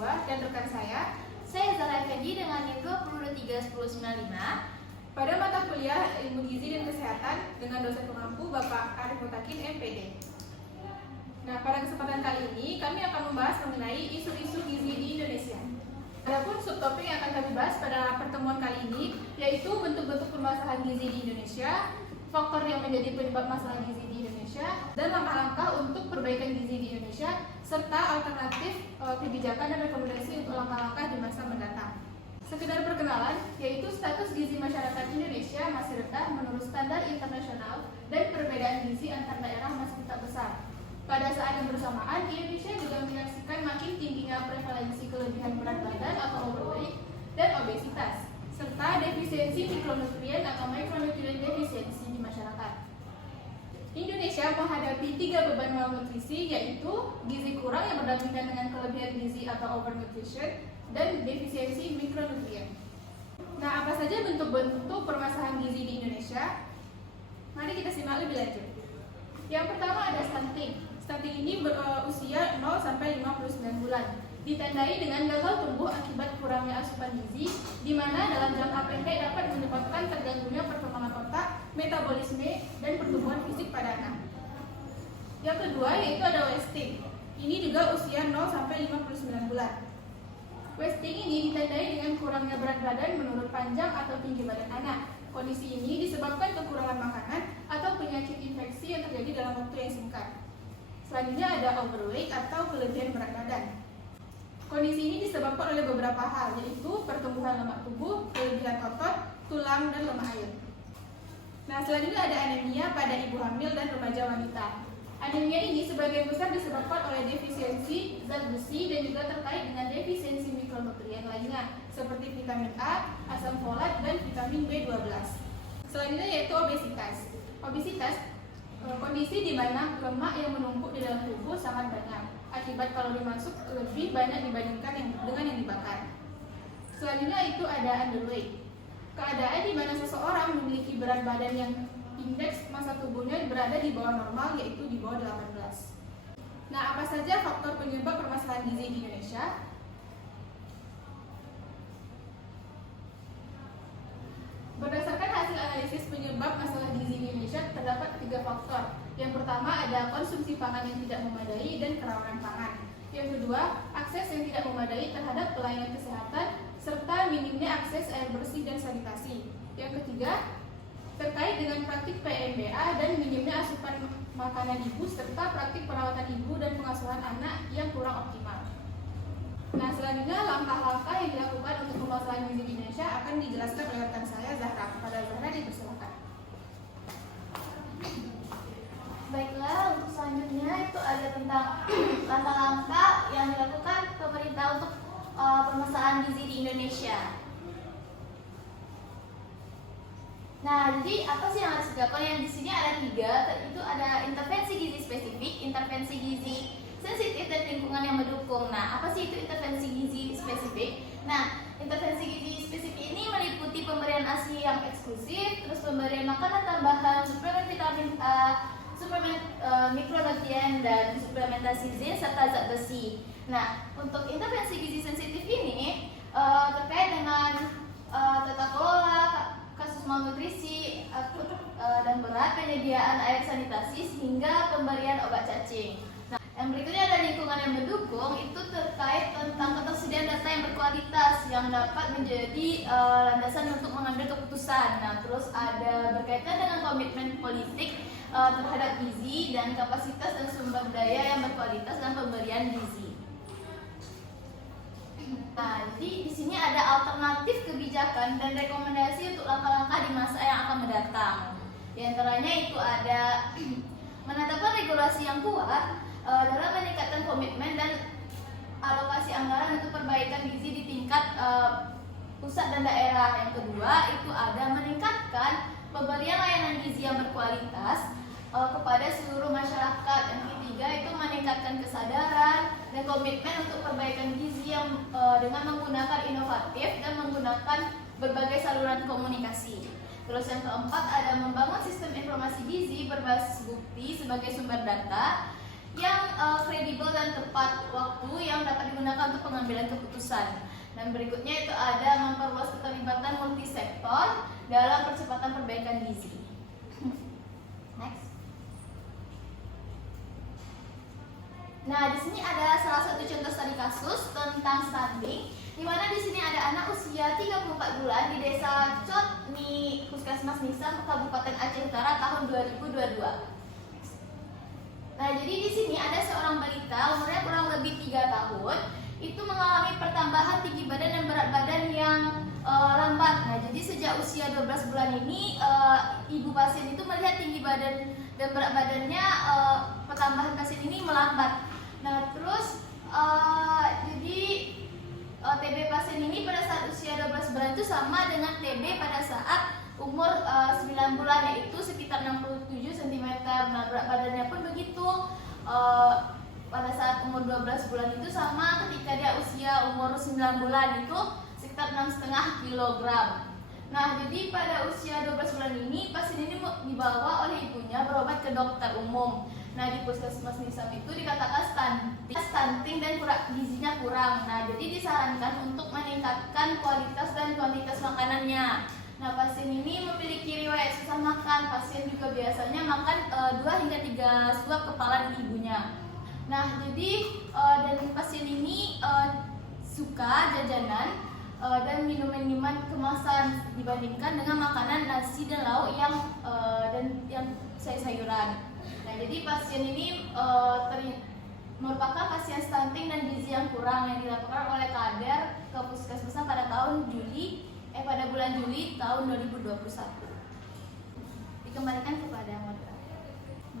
2 dan rekan saya Zahra Effendi dengan NIM 2023-1095 pada mata kuliah Ilmu Gizi dan Kesehatan dengan dosen pengampu Bapak Arif Mutakin, MPD. Nah, pada kesempatan kali ini kami akan membahas mengenai isu-isu gizi di Indonesia. Adapun subtopik yang akan kami bahas pada pertemuan kali ini yaitu bentuk-bentuk permasalahan gizi di Indonesia, faktor yang menjadi penyebab masalah gizi di Indonesia, dan langkah-langkah untuk perbaikan gizi di Indonesia, serta alternatif kebijakan dan rekomendasi untuk langkah-langkah di masa mendatang. Sekedar perkenalan, yaitu status gizi masyarakat Indonesia masih rendah menurut standar internasional dan perbedaan gizi antar daerah masih tetap besar. Pada saat yang bersamaan, Indonesia juga menyaksikan makin tingginya prevalensi kelebihan berat badan atau overweight dan obesitas, serta defisiensi mikronutrien atau micronutrient deficiency di masyarakat. Indonesia menghadapi 3 beban malnutrisi, yaitu gizi kurang yang berdampingan dengan kelebihan gizi atau overnutrition dan defisiensi mikronutrien. Nah, apa saja bentuk-bentuk permasalahan gizi di Indonesia? Mari kita simak lebih lanjut. Yang pertama ada stunting. Stunting ini berusia 0 sampai 59 bulan. Ditandai dengan gagal tumbuh akibat kurangnya asupan gizi, di mana dalam jangka pendek dapat menyebabkan terganggunya perkembangan otak, metabolisme, dan pertumbuhan fisik pada anak. Yang kedua yaitu ada wasting. Ini juga usia 0 sampai 59 bulan. Wasting ini ditandai dengan kurangnya berat badan menurut panjang atau tinggi badan anak. Kondisi ini disebabkan kekurangan makanan atau penyakit infeksi yang terjadi dalam waktu yang singkat. Selanjutnya ada overweight atau kelebihan berat badan. Kondisi ini disebabkan oleh beberapa hal, yaitu pertumbuhan lemak tubuh, kelebihan otot, tulang, dan lemah air. Nah, selanjutnya ada anemia pada ibu hamil dan remaja wanita. Anemia ini sebagian besar disebabkan oleh defisiensi zat besi dan juga terkait dengan defisiensi mikronutrien lainnya seperti vitamin A, asam folat, dan vitamin B12. Selanjutnya yaitu obesitas. Obesitas kondisi di mana lemak yang menumpuk di dalam tubuh sangat banyak akibat kalori masuk lebih banyak dibandingkan dengan yang dibakar. Selanjutnya itu ada underweight. Keadaan di mana seseorang memiliki berat badan yang indeks massa tubuhnya berada di bawah normal, yaitu di bawah 18. Nah, apa saja faktor penyebab permasalahan gizi di Indonesia? Berdasarkan hasil analisis penyebab masalah gizi di Indonesia, terdapat 3 faktor. Yang pertama ada konsumsi pangan yang tidak memadai dan kerawanan pangan. Yang kedua, akses yang tidak memadai terhadap pelayanan kesehatan, serta minimnya akses air bersih dan sanitasi. Yang ketiga, terkait dengan praktik PMBA dan minimnya asupan makanan ibu serta praktik perawatan ibu dan pengasuhan anak yang kurang optimal. Nah, selanjutnya langkah-langkah yang dilakukan untuk permasalahan gizi di Indonesia akan dijelaskan oleh rekan saya Zahra. Kepada Zahra dipersilakan. Baiklah, untuk selanjutnya itu ada tentang langkah-langkah yang dilakukan pemerintah untuk permasalahan gizi di Indonesia. Nah, jadi apa sih yang harus dilakukan? Yang di sini ada 3, itu ada intervensi gizi spesifik, intervensi gizi sensitif, dan lingkungan yang mendukung. Nah, apa sih itu intervensi gizi spesifik? Nah, intervensi gizi spesifik ini meliputi pemberian ASI yang eksklusif, terus pemberian makanan tambahan, suplemen vitamin A, suplemen mikronutrien, dan suplementasi zinc serta zat besi. Nah, untuk intervensi gizi sensitif ini terkait dengan tata kelola kasus malnutrisi akut dan berat, penyediaan air sanitasi, hingga pemberian obat cacing. Nah, yang berikutnya ada lingkungan yang mendukung, itu terkait tentang ketersediaan data yang berkualitas yang dapat menjadi landasan untuk mengambil keputusan. Nah, terus ada berkaitan dengan komitmen politik terhadap gizi dan kapasitas dan sumber daya yang berkualitas dan pemberian gizi. Nah, jadi di sini ada alternatif kebijakan dan rekomendasi untuk langkah-langkah di masa yang akan mendatang. Di antaranya itu ada menetapkan regulasi yang kuat dalam meningkatkan komitmen dan alokasi anggaran untuk perbaikan gizi di tingkat pusat dan daerah. Yang kedua itu ada meningkatkan pemberian layanan gizi yang berkualitas kepada seluruh masyarakat. Yang ketiga itu meningkatkan kesadaran dan komitmen untuk perbaikan gizi yang dengan menggunakan inovatif dan menggunakan berbagai saluran komunikasi. Terus yang keempat ada membangun sistem informasi gizi berbasis bukti sebagai sumber data. yang kredibel dan tepat waktu yang dapat digunakan untuk pengambilan keputusan. Dan berikutnya itu ada memperluas keterlibatan multisektor dalam percepatan perbaikan gizi. Next. Nah, di sini ada salah satu contoh studi kasus tentang stunting, di mana di sini ada anak usia 34 bulan di Desa Cotni, Puskesmas Nisa, Kabupaten Aceh Utara tahun 2022. Nah, jadi di sini ada seorang balita umurnya kurang lebih 3 tahun, itu mengalami pertambahan tinggi badan dan berat badan yang lambat. Nah, jadi sejak usia 12 bulan ini ibu pasien itu melihat tinggi badan dan berat badannya pertambahan pasien ini melambat. Nah, terus jadi TB pasien ini pada saat usia 12 bulan itu sama dengan TB pada saat umur 9 bulan, yaitu sekitar 67 cm. Nah, berat badannya pun begitu. Pada saat umur 12 bulan itu sama ketika dia usia umur 9 bulan itu sekitar 6,5 kg. Nah, jadi pada usia 12 bulan ini pasien ini dibawa oleh ibunya berobat ke dokter umum. Nah, di Puskesmas Nisam itu dikatakan stunting dan gizinya kurang. Nah, jadi disarankan untuk meningkatkan kualitas dan kuantitas makanannya. Nah, pasien ini memiliki riwayat susah makan. Pasien juga biasanya makan 2 hingga 3 suap kepala di ibunya. Nah, jadi dan pasien ini suka jajanan dan minuman kemasan dibandingkan dengan makanan nasi dan lauk yang sayur-sayuran. Nah, jadi pasien ini merupakan pasien stunting dan gizi yang kurang yang dilakukan oleh Kader ke Puskesmas pada bulan Juli tahun 2021. Dikembalikan kepada moderator.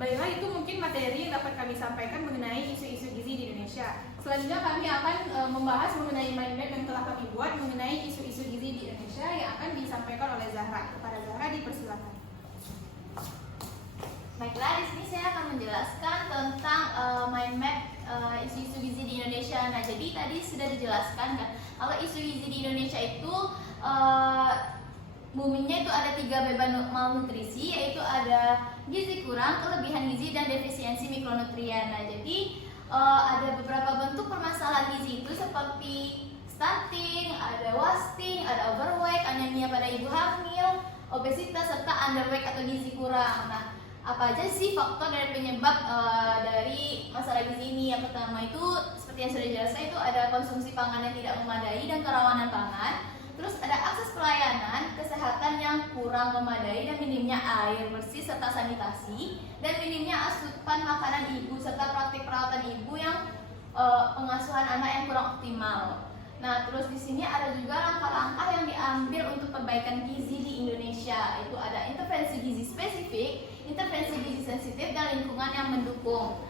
Baiklah, itu mungkin materi yang dapat kami sampaikan mengenai isu-isu gizi di Indonesia. Selanjutnya kami akan membahas mengenai mind map yang telah kami buat mengenai isu-isu gizi di Indonesia yang akan disampaikan oleh Zahra. Kepada Zahra dipersilakan. Baiklah, di sini saya akan menjelaskan tentang mind map isu-isu gizi di Indonesia. Nah, jadi tadi sudah dijelaskan kan, kalau isu gizi di Indonesia itu umumnya itu ada 3 beban malnutrisi, yaitu ada gizi kurang, kelebihan gizi, dan defisiensi mikronutrien. Nah, jadi ada beberapa bentuk permasalahan gizi itu seperti stunting, ada wasting, ada overweight, anemia pada ibu hamil, obesitas, serta underweight atau gizi kurang. Nah, apa aja sih faktor dari penyebab dari masalah gizi ini? Yang pertama itu seperti yang sudah dijelaskan, itu ada konsumsi pangan yang tidak memadai dan kerawanan pangan. Terus ada akses pelayanan kesehatan yang kurang memadai dan minimnya air bersih serta sanitasi, dan minimnya asupan makanan ibu serta praktik perawatan ibu yang pengasuhan anak yang kurang optimal. Nah, terus di sini ada juga langkah-langkah yang diambil untuk perbaikan gizi di Indonesia. Itu ada intervensi gizi spesifik, intervensi gizi sensitif, dan lingkungan yang mendukung.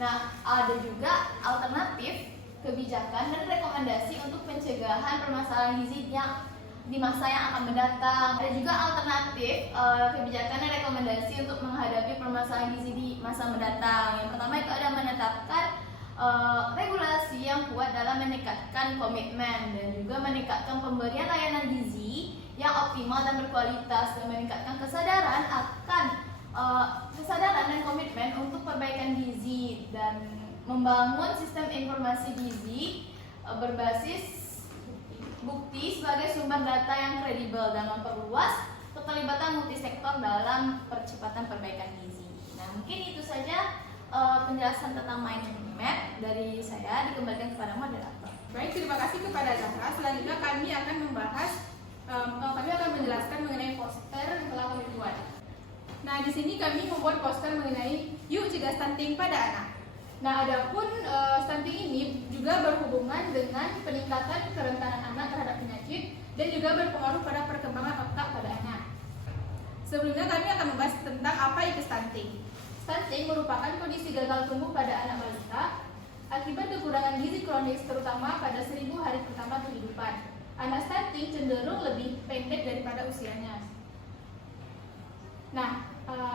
Nah, ada juga alternatif kebijakan dan rekomendasi untuk pencegahan permasalahan gizi yang di masa yang akan mendatang. Ada juga alternatif kebijakan dan rekomendasi untuk menghadapi permasalahan gizi di masa mendatang. Yang pertama itu ada menetapkan regulasi yang kuat dalam meningkatkan komitmen dan juga meningkatkan pemberian layanan gizi yang optimal dan berkualitas, dan meningkatkan kesadaran dan komitmen untuk perbaikan gizi, dan membangun sistem informasi gizi berbasis bukti sebagai sumber data yang kredibel, dan memperluas keterlibatan multisektor dalam percepatan perbaikan gizi. Nah, mungkin itu saja penjelasan tentang mind map dari saya. Dikembalikan kepada moderator. Baik, terima kasih kepada Zahra. Selanjutnya kami akan menjelaskan mengenai poster yang telah kami buat. Nah, di sini kami membuat poster mengenai Yuk Cegah Stunting pada Anak. Nah, adapun stunting ini juga berhubungan dengan peningkatan kerentanan anak terhadap penyakit dan juga berpengaruh pada perkembangan otak pada anak. Sebelumnya kami akan membahas tentang apa itu stunting. Stunting merupakan kondisi gagal tumbuh pada anak balita akibat kekurangan gizi kronis, terutama pada 1000 hari pertama kehidupan. Anak stunting cenderung lebih pendek daripada usianya. Nah,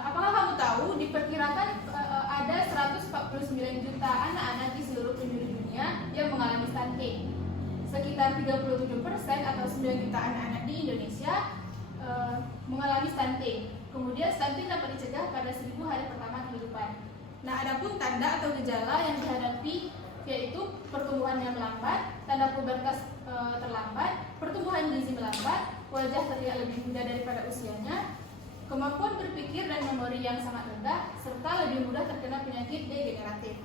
apakah kamu tahu diperkirakan ada 149 juta anak-anak di seluruh penjuru dunia yang mengalami stunting. Sekitar 37% atau 9 juta anak-anak di Indonesia mengalami stunting. Kemudian stunting dapat dicegah pada 1000 hari pertama kehidupan. Nah, adapun tanda atau gejala yang dihadapi yaitu pertumbuhan yang melambat, tanda pubertas terlambat, pertumbuhan gizi melambat, wajah terlihat lebih muda daripada usianya, kemampuan berpikir dan memori yang sangat rendah, serta lebih mudah terkena penyakit degeneratif.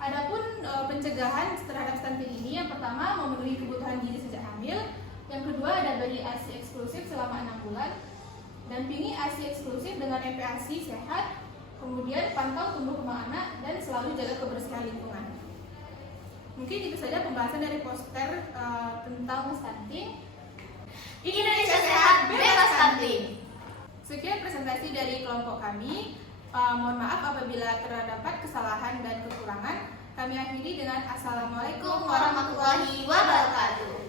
Adapun pencegahan terhadap stunting ini, yang pertama memenuhi kebutuhan gizi sejak hamil, yang kedua ada beri ASI eksklusif selama 6 bulan, dampingi ASI eksklusif dengan MPASI sehat, kemudian pantau tumbuh kembang anak dan selalu jaga kebersihan lingkungan. Mungkin itu saja pembahasan dari poster tentang stunting. Indonesia sehat, bebas stunting. Sekian presentasi dari kelompok kami. Mohon maaf apabila terdapat kesalahan dan kekurangan. Kami akhiri dengan Assalamualaikum Assalamualaikum warahmatullahi wabarakatuh.